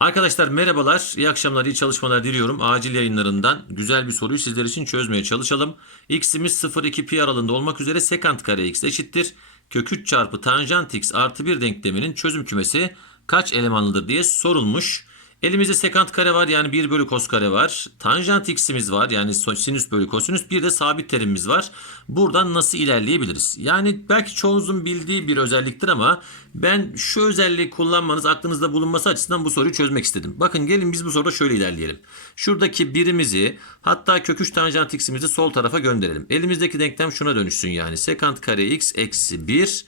Arkadaşlar merhabalar, iyi akşamlar, iyi çalışmalar diliyorum. Acil yayınlarından güzel bir soruyu sizler için çözmeye çalışalım. X'imiz 0-2 pi aralığında olmak üzere sekant kare x eşittir. Kök 3 çarpı tanjant x artı 1 denkleminin çözüm kümesi kaç elemanlıdır diye sorulmuş. Elimizde sekant kare var yani 1 bölü kos kare var. Tanjant x'imiz var yani sinüs bölü kosinüs. Bir de sabit terimimiz var. Buradan nasıl ilerleyebiliriz? Yani belki çoğunuzun bildiği bir özelliktir ama ben şu özelliği kullanmanız aklınızda bulunması açısından bu soruyu çözmek istedim. Bakın gelin biz bu soruda şöyle ilerleyelim. Şuradaki birimizi hatta kök 3 tanjant x'imizi sol tarafa gönderelim. Elimizdeki denklem şuna dönüşsün yani. Sekant kare x eksi 1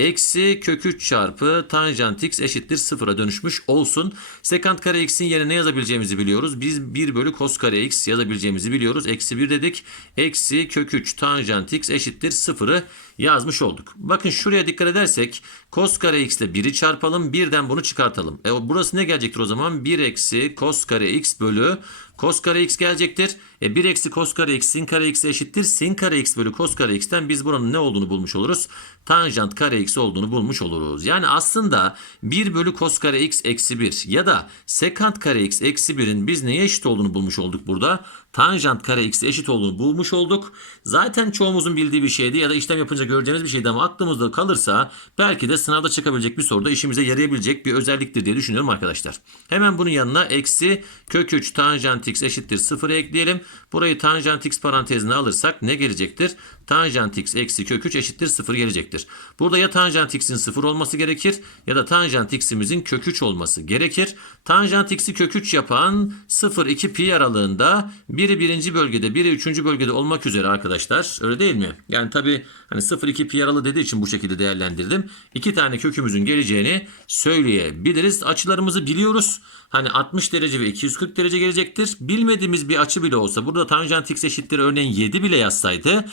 Eksi kök 3 çarpı tanjant x eşittir sıfıra dönüşmüş olsun. Sekant kare x'in yerine ne yazabileceğimizi biliyoruz. Biz 1 bölü kos kare x yazabileceğimizi biliyoruz. Eksi 1 dedik. Eksi kök 3 tanjant x eşittir sıfırı yazmış olduk. Bakın şuraya dikkat edersek kos kare x ile 1'i çarpalım. Birden bunu çıkartalım. E, burası ne gelecektir o zaman? 1 eksi kos kare x bölü Kos kare x gelecektir. E 1 eksi kos kare x sin kare x eşittir. Sin kare x bölü kos kare x'ten biz buranın ne olduğunu bulmuş oluruz. Tanjant kare x olduğunu bulmuş oluruz. Yani aslında 1 bölü kos kare x eksi 1 ya da sekant kare x eksi 1'in biz neye eşit olduğunu bulmuş olduk burada. Tanjant kare x eşit olduğunu bulmuş olduk. Zaten çoğumuzun bildiği bir şeydi ya da işlem yapınca göreceğimiz bir şeydi ama aklımızda kalırsa belki de sınavda çıkabilecek bir soruda işimize yarayabilecek bir özelliktir diye düşünüyorum arkadaşlar. Hemen bunun yanına eksi kök 3 tanjant x eşittir 0 ekleyelim. Burayı tanjant x parantezine alırsak ne gelecektir? Tanjant x eksi kök 3 eşittir 0 gelecektir. Burada ya tanjant x'in 0 olması gerekir ya da tanjant x'imizin kök 3 olması gerekir. Tanjant x'i kök 3 yapan 0-2 pi aralığında biri birinci bölgede biri üçüncü bölgede olmak üzere arkadaşlar. Öyle değil mi? Yani tabi hani 0-2 pi aralığı dediği için bu şekilde değerlendirdim. İki tane kökümüzün geleceğini söyleyebiliriz. Açılarımızı biliyoruz. Hani 60 derece ve 240 derece gelecektir. Bilmediğimiz bir açı bile olsa burada tanjant x eşittir örneğin 7 bile yazsaydı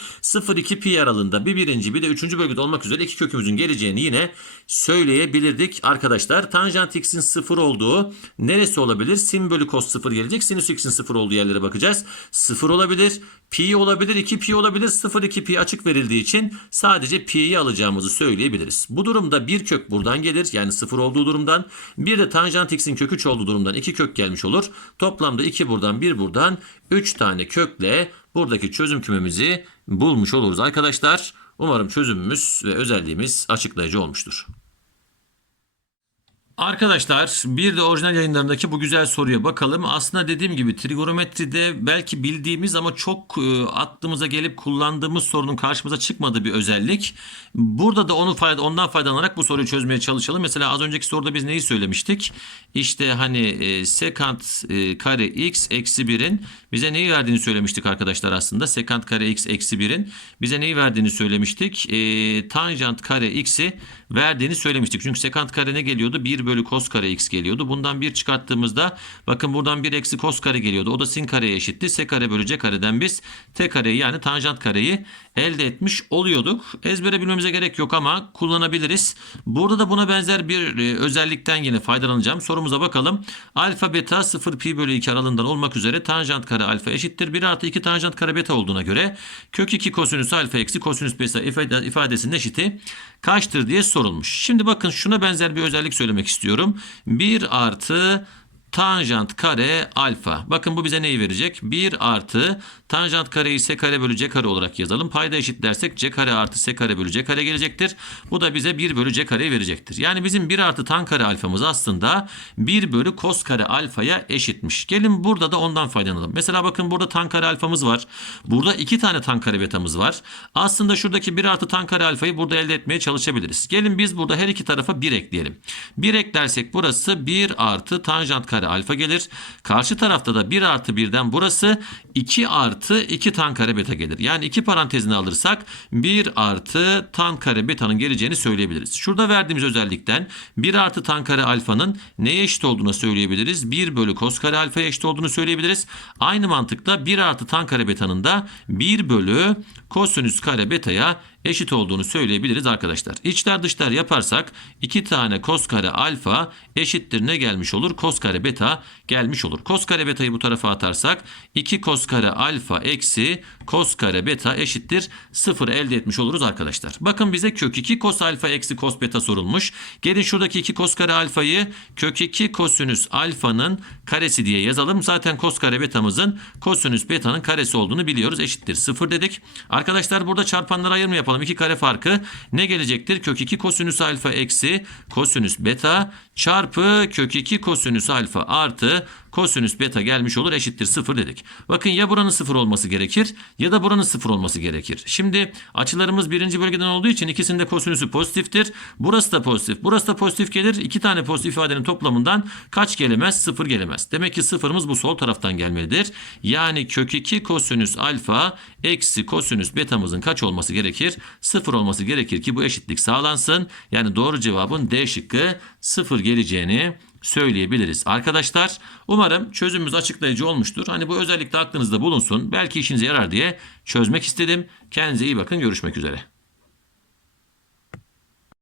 0-2 pi aralığında bir birinci bir de üçüncü bölgede olmak üzere iki kökümüzün geleceğini yine söyleyebilirdik arkadaşlar. Tanjant x'in 0 olduğu neresi olabilir? Sin bölü cos 0 gelecek. Sinüs x'in 0 olduğu yerlere bakacağız. 0 olabilir. Pi olabilir. 2 pi olabilir. 0 2 pi açık verildiği için sadece pi'yi alacağımızı söyleyebiliriz. Bu durumda bir kök buradan gelir. Yani 0 olduğu durumdan. Bir de tanjant x'in kök 3 olduğu durumdan 2 kök gelmiş olur. Toplamda 2 buradan 1 buradan 3 tane kökle buradaki çözüm kümemizi bulmuş oluruz arkadaşlar. Umarım çözümümüz ve özelliğimiz açıklayıcı olmuştur. Arkadaşlar bir de orijinal yayınlarındaki bu güzel soruya bakalım. Aslında dediğim gibi trigonometride belki bildiğimiz ama çok e, aklımıza gelip kullandığımız sorunun karşımıza çıkmadığı bir özellik. Burada da onu fayda, ondan faydalanarak bu soruyu çözmeye çalışalım. Mesela az önceki soruda biz neyi söylemiştik? İşte hani e, sekant e, kare x eksi 1'in bize neyi verdiğini söylemiştik arkadaşlar aslında. Sekant kare x eksi 1'in bize neyi verdiğini söylemiştik. E, tanjant kare x'i verdiğini söylemiştik. Çünkü sekant kare ne geliyordu? 1 bölü kos kare x geliyordu. Bundan 1 çıkarttığımızda bakın buradan 1 eksi kos kare geliyordu. O da sin kareye eşitti. S kare bölü c kareden biz t kareyi yani tanjant kareyi elde etmiş oluyorduk. Ezbere bilmemize gerek yok ama kullanabiliriz. Burada da buna benzer bir e, özellikten yine faydalanacağım. Sorumuza bakalım. Alfa beta 0 pi bölü 2 aralığından olmak üzere tanjant kare alfa eşittir. 1 artı 2 tanjant kare beta olduğuna göre kök 2 kosinüs alfa eksi kosinüs beta ifade, ifadesinin eşiti kaçtır diye sorulmuş. Şimdi bakın şuna benzer bir özellik söylemek istiyorum. 1 artı tanjant kare alfa. Bakın bu bize neyi verecek? 1 artı tanjant kareyi s kare bölü c kare olarak yazalım. Payda eşitlersek c kare artı s kare bölü c kare gelecektir. Bu da bize 1 bölü c kareyi verecektir. Yani bizim 1 artı tan kare alfamız aslında 1 bölü kos kare alfaya eşitmiş. Gelin burada da ondan faydalanalım. Mesela bakın burada tan kare alfamız var. Burada 2 tane tan kare betamız var. Aslında şuradaki 1 artı tan kare alfayı burada elde etmeye çalışabiliriz. Gelin biz burada her iki tarafa 1 ekleyelim. 1 eklersek burası 1 artı tanjant kare alfa gelir. Karşı tarafta da 1 artı 1'den burası 2 artı 2 tan kare beta gelir. Yani 2 parantezini alırsak 1 artı tan kare beta'nın geleceğini söyleyebiliriz. Şurada verdiğimiz özellikten 1 artı tan kare alfanın neye eşit olduğunu söyleyebiliriz. 1 bölü kos kare alfaya eşit olduğunu söyleyebiliriz. Aynı mantıkla 1 artı tan kare beta'nın da 1 bölü kosinüs kare beta'ya eşit olduğunu söyleyebiliriz arkadaşlar. İçler dışlar yaparsak 2 tane kos kare alfa eşittir ne gelmiş olur? Kos kare beta gelmiş olur. Kos kare betayı bu tarafa atarsak 2 kos kare alfa eksi kos kare beta eşittir 0 elde etmiş oluruz arkadaşlar. Bakın bize kök 2 kos alfa eksi kos beta sorulmuş. Gelin şuradaki 2 kos kare alfayı kök 2 kosinüs alfanın karesi diye yazalım. Zaten kos kare betamızın kosinüs betanın karesi olduğunu biliyoruz. Eşittir 0 dedik. Arkadaşlar burada çarpanlara ayırma yapalım. 2 kare farkı ne gelecektir? Kök 2 kosinüs alfa eksi kosinüs beta çarpı kök 2 kosinüs alfa artı kosinüs beta gelmiş olur eşittir 0 dedik. Bakın ya buranın 0 olması gerekir ya da buranın 0 olması gerekir. Şimdi açılarımız birinci bölgeden olduğu için ikisinde kosinüsü pozitiftir. Burası da pozitif. Burası da pozitif gelir. İki tane pozitif ifadenin toplamından kaç gelemez? 0 gelemez. Demek ki sıfırımız bu sol taraftan gelmelidir. Yani kök 2 kosinüs alfa eksi kosinüs betamızın kaç olması gerekir? 0 olması gerekir ki bu eşitlik sağlansın. Yani doğru cevabın D şıkkı 0 geleceğini söyleyebiliriz. Arkadaşlar umarım çözümümüz açıklayıcı olmuştur. Hani bu özellikle aklınızda bulunsun. Belki işinize yarar diye çözmek istedim. Kendinize iyi bakın. Görüşmek üzere.